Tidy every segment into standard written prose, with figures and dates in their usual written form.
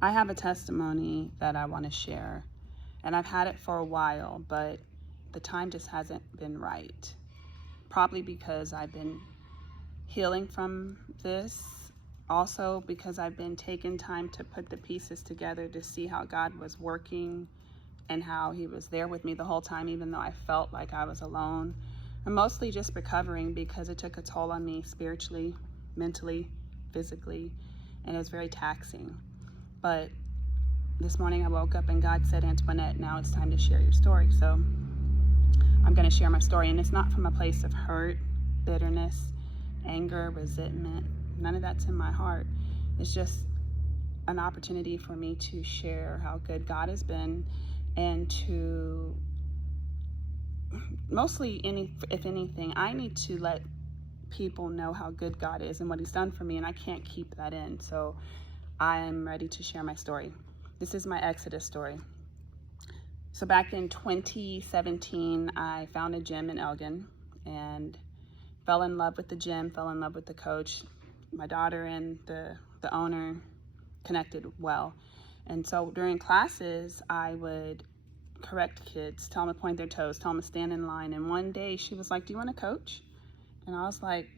I have a testimony that I want to share, and I've had it for a while, but the time just hasn't been right. Probably because I've been healing from this, also because I've been taking time to put the pieces together to see how God was working and how He was there with me the whole time, even though I felt like I was alone. I'm mostly just recovering because it took a toll on me spiritually, mentally, physically, and it was very taxing. But this morning I woke up and God said, Antoinette, now it's time to share your story. So I'm going to share my story, and it's not from a place of hurt, bitterness, anger, resentment. None of that's in my heart. It's just an opportunity for me to share how good God has been, and to mostly, if anything, I need to let people know how good God is and what He's done for me, and I can't keep that in. So I am ready to share my story. This is my Exodus story. So back in 2017, I found a gym in Elgin and fell in love with the gym, fell in love with the coach. My daughter and the owner connected well. And so during classes, I would correct kids, tell them to point their toes, tell them to stand in line. And one day she was like, do you want to coach? And I was like,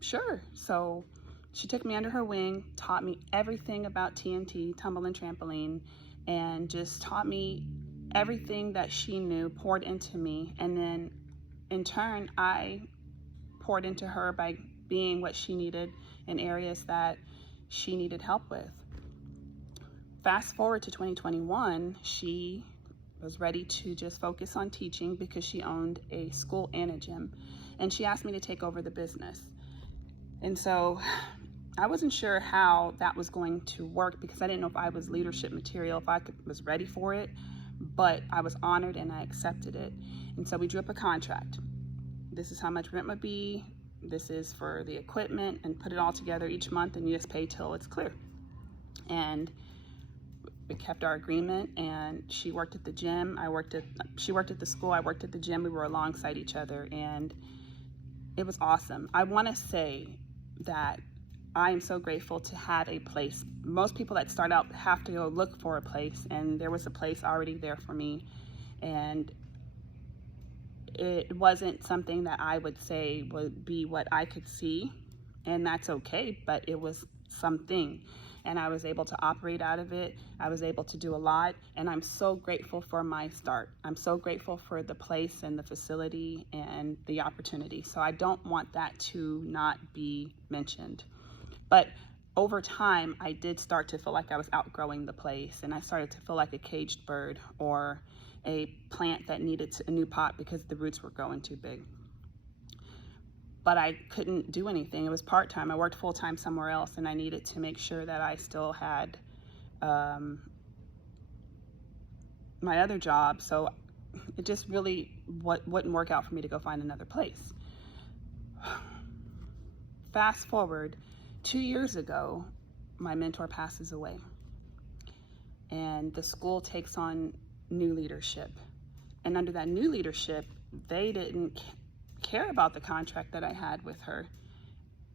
sure. So she took me under her wing, taught me everything about TNT, tumble and trampoline, and just taught me everything that she knew, poured into me. And then in turn, I poured into her by being what she needed in areas that she needed help with. Fast forward to 2021, she was ready to just focus on teaching because she owned a school and a gym. And she asked me to take over the business. And so I wasn't sure how that was going to work because I didn't know if I was leadership material, if I was ready for it, but I was honored and I accepted it. And so we drew up a contract. This is how much rent would be. This is for the equipment, and put it all together each month, and you just pay till it's clear. And we kept our agreement, and she worked at the gym. She worked at the school. I worked at the gym. We were alongside each other, and it was awesome. I want to say that I am so grateful to have a place. Most people that start out have to go look for a place, and there was a place already there for me. And it wasn't something that I would say would be what I could see, and that's okay, but it was something. And I was able to operate out of it. I was able to do a lot, and I'm so grateful for my start. I'm so grateful for the place and the facility and the opportunity. So I don't want that to not be mentioned. But over time, I did start to feel like I was outgrowing the place, and I started to feel like a caged bird or a plant that needed a new pot because the roots were growing too big. But I couldn't do anything. It was part-time. I worked full-time somewhere else, and I needed to make sure that I still had my other job. So it just really wouldn't work out for me to go find another place. Fast forward 2 years ago, my mentor passes away, and the school takes on new leadership. And under that new leadership, they didn't care about the contract that I had with her.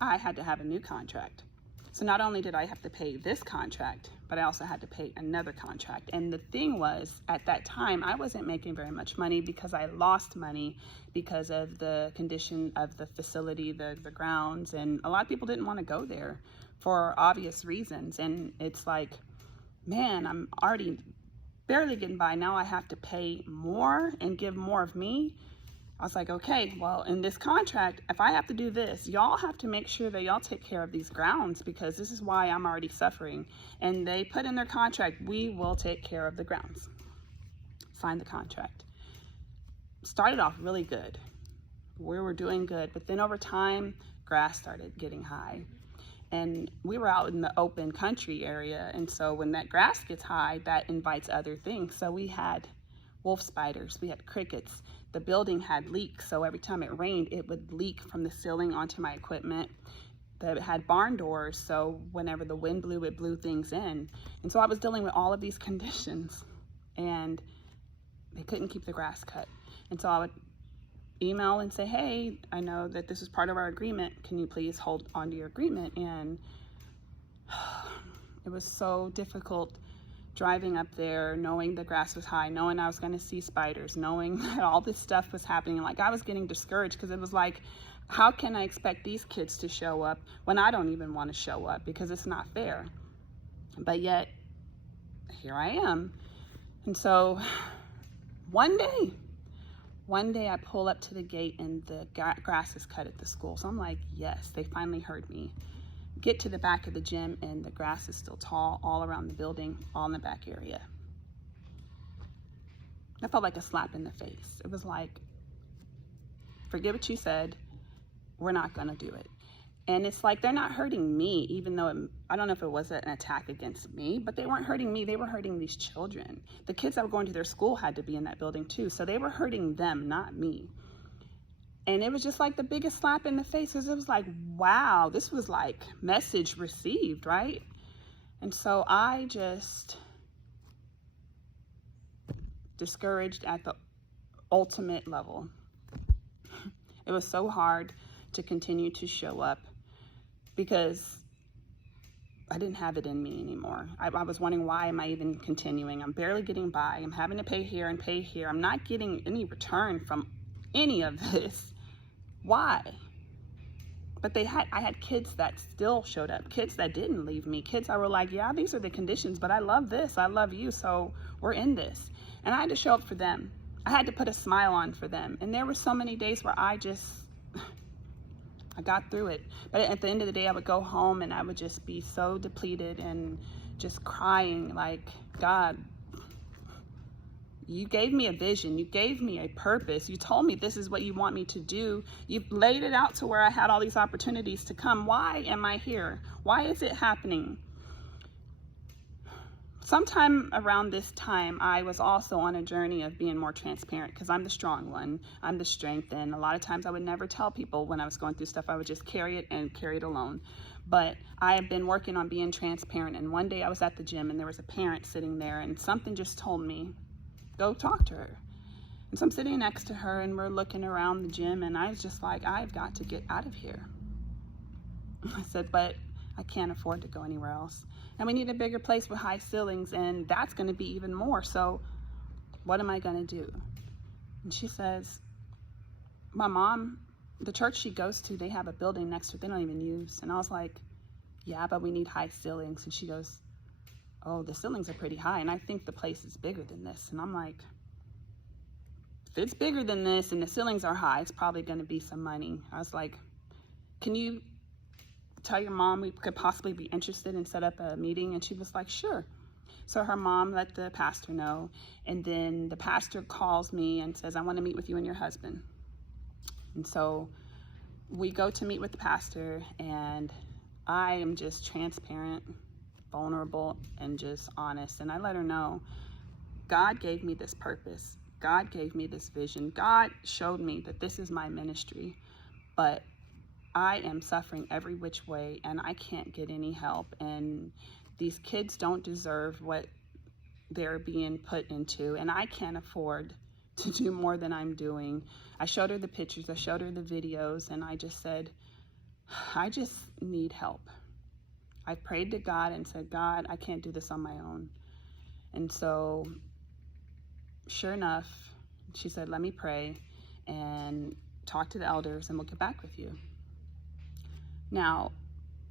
I had to have a new contract. So not only did I have to pay this contract, but I also had to pay another contract. And the thing was, at that time, I wasn't making very much money because I lost money because of the condition of the facility, the grounds, and a lot of people didn't want to go there for obvious reasons. And it's like, man, I'm already barely getting by. Now I have to pay more and give more of me. I was like, okay, well, in this contract, if I have to do this, y'all have to make sure that y'all take care of these grounds because this is why I'm already suffering. And they put in their contract, we will take care of the grounds. Signed the contract. Started off really good. We were doing good, but then over time, grass started getting high. And we were out in the open country area, and so when that grass gets high, that invites other things. So we had wolf spiders, we had crickets. The building had leaks, so every time it rained, it would leak from the ceiling onto my equipment. It had barn doors, so whenever the wind blew, it blew things in. And so I was dealing with all of these conditions, and they couldn't keep the grass cut. And so I would email and say, hey, I know that this is part of our agreement. Can you please hold on to your agreement? And it was so difficult driving up there, knowing the grass was high, knowing I was going to see spiders, knowing that all this stuff was happening. Like, I was getting discouraged because it was like, how can I expect these kids to show up when I don't even want to show up, because it's not fair? But yet, here I am. And so one day I pull up to the gate and the grass is cut at the school. So I'm like, yes, they finally heard me. Get to the back of the gym and the grass is still tall all around the building, all in the back area. That felt like a slap in the face. It was like, forget what you said, we're not gonna do it. And it's like, they're not hurting me, even though I don't know if it was an attack against me, but they weren't hurting me, they were hurting these children. The kids that were going to their school had to be in that building too, so they were hurting them, not me. And it was just like the biggest slap in the face, because it was like, wow, this was like message received, right? And so I just discouraged at the ultimate level. It was so hard to continue to show up because I didn't have it in me anymore. I was wondering, why am I even continuing? I'm barely getting by. I'm having to pay here and pay here. I'm not getting any return from any of this. Why? But I had kids that still showed up, kids that didn't leave me, kids that were like, yeah, these are the conditions, but I love this, I love you, so we're in this. And I had to show up for them. I had to put a smile on for them. And there were so many days where I got through it. But at the end of the day, I would go home and I would just be so depleted and just crying like, God, you gave me a vision. You gave me a purpose. You told me this is what you want me to do. You've laid it out to where I had all these opportunities to come. Why am I here? Why is it happening? Sometime around this time, I was also on a journey of being more transparent, because I'm the strong one. I'm the strength. And a lot of times I would never tell people when I was going through stuff. I would just carry it and carry it alone. But I have been working on being transparent. And one day I was at the gym and there was a parent sitting there and something just told me, go talk to her. And so I'm sitting next to her and we're looking around the gym and I was just like, I've got to get out of here. I said, but I can't afford to go anywhere else. And we need a bigger place with high ceilings, and that's going to be even more. So what am I going to do? And she says, my mom, the church she goes to, they have a building next to it they don't even use. And I was like, yeah, but we need high ceilings. And she goes, oh, the ceilings are pretty high, and I think the place is bigger than this. And I'm like, if it's bigger than this and the ceilings are high, it's probably going to be some money. I was like, can you tell your mom we could possibly be interested and set up a meeting? And she was like, sure. So her mom let the pastor know, and then the pastor calls me and says, I want to meet with you and your husband. And so we go to meet with the pastor, and I am just transparent, vulnerable, and just honest. And I let her know, God gave me this purpose. God gave me this vision. God showed me that this is my ministry, but I am suffering every which way and I can't get any help. And these kids don't deserve what they're being put into, and I can't afford to do more than I'm doing. I showed her the pictures, I showed her the videos, and I just said, I just need help. I prayed to God and said, God, I can't do this on my own. And so, sure enough, she said, let me pray and talk to the elders and we'll get back with you. Now,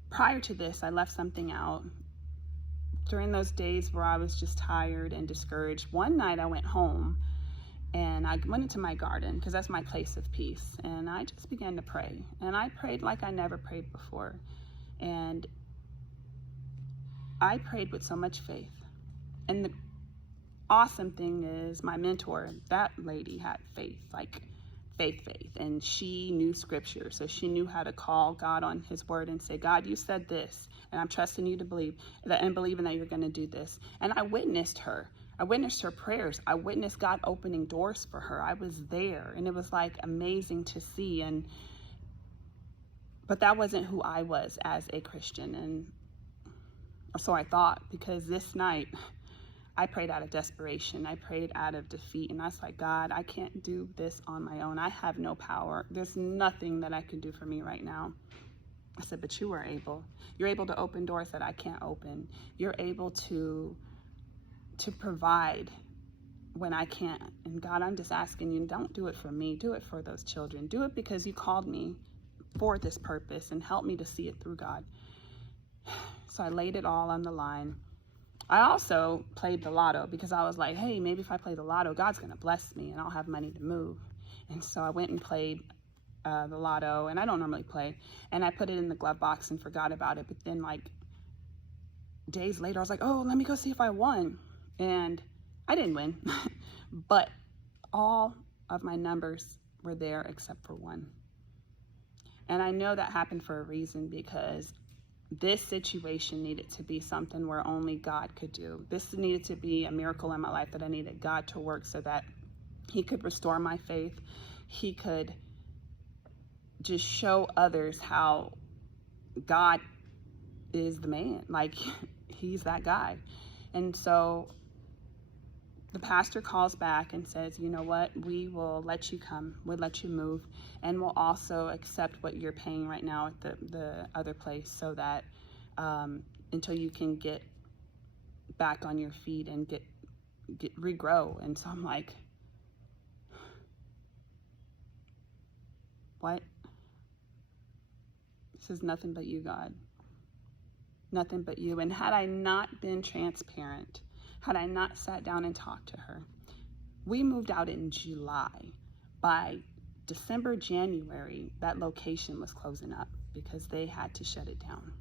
prior to this, I left something out. During those days where I was just tired and discouraged, one night I went home and I went into my garden, because that's my place of peace, and I just began to pray. And I prayed like I never prayed before. And I prayed with so much faith. And the awesome thing is, my mentor, that lady had faith, like faith, and she knew scripture. So she knew how to call God on his word and say, God, you said this, and I'm trusting you to believe that, and believing that you're going to do this. And I witnessed her. I witnessed her prayers. I witnessed God opening doors for her. I was there, and it was like amazing to see. But that wasn't who I was as a Christian. And so I thought, because this night I prayed out of desperation. I prayed out of defeat. And I was like, God, I can't do this on my own. I have no power. There's nothing that I can do for me right now. I said, but you are able. You're able to open doors that I can't open. You're able to to provide when I can't. And God, I'm just asking you, don't do it for me. Do it for those children. Do it because you called me for this purpose, and help me to see it through, God. So I laid it all on the line. I also played the lotto because I was like, hey, maybe if I play the lotto, God's going to bless me and I'll have money to move. And so I went and played the lotto, and I don't normally play, and I put it in the glove box and forgot about it. But then like days later, I was like, oh, let me go see if I won. And I didn't win, but all of my numbers were there except for one. And I know that happened for a reason, because this situation needed to be something where only God could do. This needed to be a miracle in my life that I needed God to work so that he could restore my faith. He could just show others how God is the man. Like, he's that guy. And so the pastor calls back and says, you know what, we will let you come, we'll let you move, and we'll also accept what you're paying right now at the other place, so that until you can get back on your feet and get regrow. And so I'm like, what? This is nothing but you, God. Nothing but you. And had I not been transparent, had I not sat down and talked to her, we moved out in July. By December, January, that location was closing up because they had to shut it down.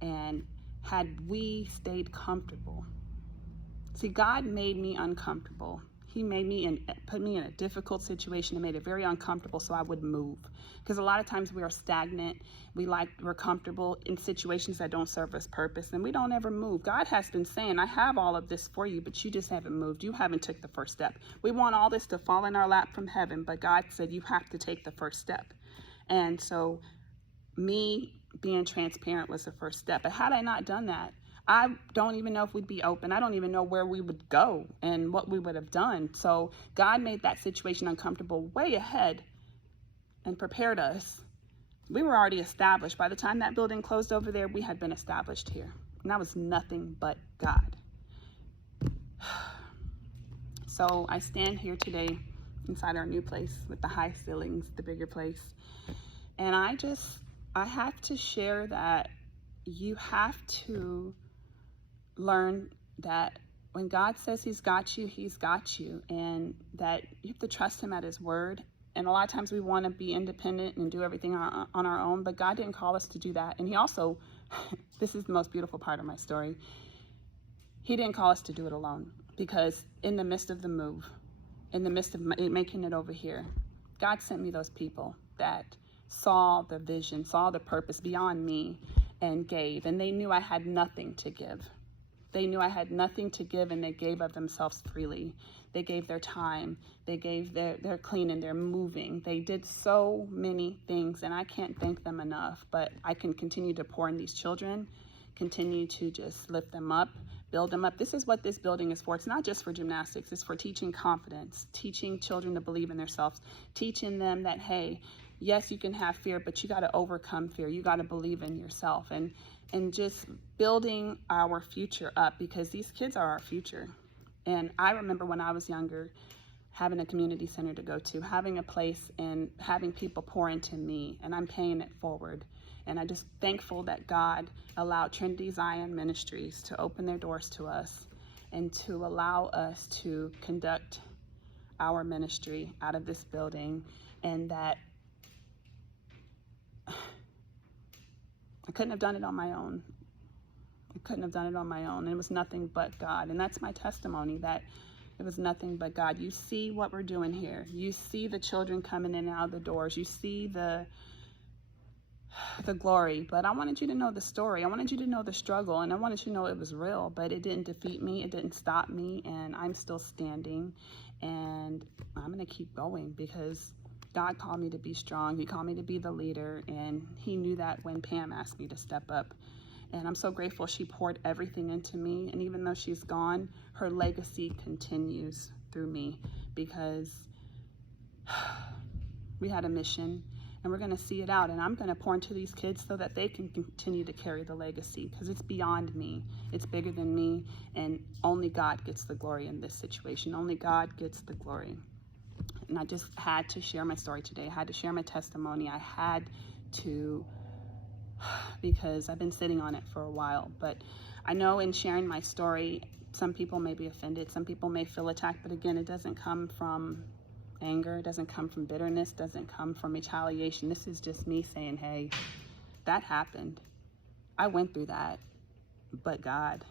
And had we stayed comfortable, see, God made me uncomfortable. He made me and put me in a difficult situation and made it very uncomfortable so I would move. Because a lot of times we are stagnant. We're comfortable in situations that don't serve us purpose, and we don't ever move. God has been saying, I have all of this for you, but you just haven't moved. You haven't took the first step. We want all this to fall in our lap from heaven, but God said you have to take the first step. And so me being transparent was the first step. But had I not done that, I don't even know if we'd be open. I don't even know where we would go and what we would have done. So God made that situation uncomfortable way ahead and prepared us. We were already established. By the time that building closed over there, we had been established here. And that was nothing but God. So I stand here today inside our new place with the high ceilings, the bigger place. And I have to share that you have to learn that when God says he's got you, and that you have to trust him at his word. And a lot of times we want to be independent and do everything on our own, but God didn't call us to do that. And he also, this is the most beautiful part of my story, he didn't call us to do it alone, because in the midst of the move, in the midst of making it over here, God sent me those people that saw the vision, saw the purpose beyond me, and gave. And they knew I had nothing to give. They knew I had nothing to give, and they gave of themselves freely. They gave their time. They gave their cleaning, their moving. They did so many things, and I can't thank them enough. But I can continue to pour in these children, continue to just lift them up, build them up. This is what this building is for. It's not just for gymnastics. It's for teaching confidence, teaching children to believe in themselves, teaching them that, hey, yes, you can have fear, but you got to overcome fear. You got to believe in yourself, and just building our future up, because these kids are our future. And I remember when I was younger, having a community center to go to, having a place and having people pour into me, and I'm paying it forward. And I'm just thankful that God allowed Trinity Zion Ministries to open their doors to us and to allow us to conduct our ministry out of this building, and that I couldn't have done it on my own. And it was nothing but God. And that's my testimony, that it was nothing but God. You see what we're doing here. You see the children coming in and out of the doors. You see the glory. But I wanted you to know the story. I wanted you to know the struggle. And I wanted you to know it was real. But it didn't defeat me. It didn't stop me. And I'm still standing. And I'm going to keep going, because God called me to be strong. He called me to be the leader, and he knew that when Pam asked me to step up. And I'm so grateful she poured everything into me. And even though she's gone, her legacy continues through me, because we had a mission, and we're going to see it out. And I'm going to pour into these kids so that they can continue to carry the legacy, because it's beyond me. It's bigger than me, and only God gets the glory in this situation. Only God gets the glory. And I just had to share my story today. I had to share my testimony. I had to, because I've been sitting on it for a while. But I know in sharing my story, some people may be offended. Some people may feel attacked. But again, it doesn't come from anger. It doesn't come from bitterness. It doesn't come from retaliation. This is just me saying, hey, that happened. I went through that. But God,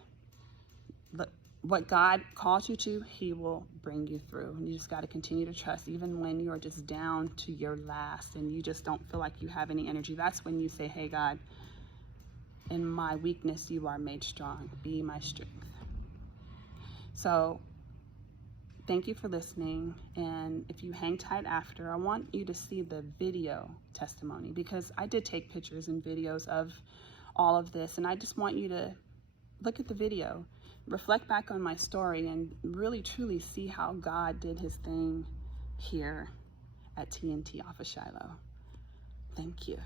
look, what God calls you to, he will bring you through. And you just got to continue to trust, even when you are just down to your last and you just don't feel like you have any energy. That's when you say, hey, God, in my weakness, you are made strong. Be my strength. So thank you for listening. And if you hang tight after, I want you to see the video testimony, because I did take pictures and videos of all of this. And I just want you to look at the video, reflect back on my story, and really truly see how God did his thing here at TNT off of Shiloh. Thank you.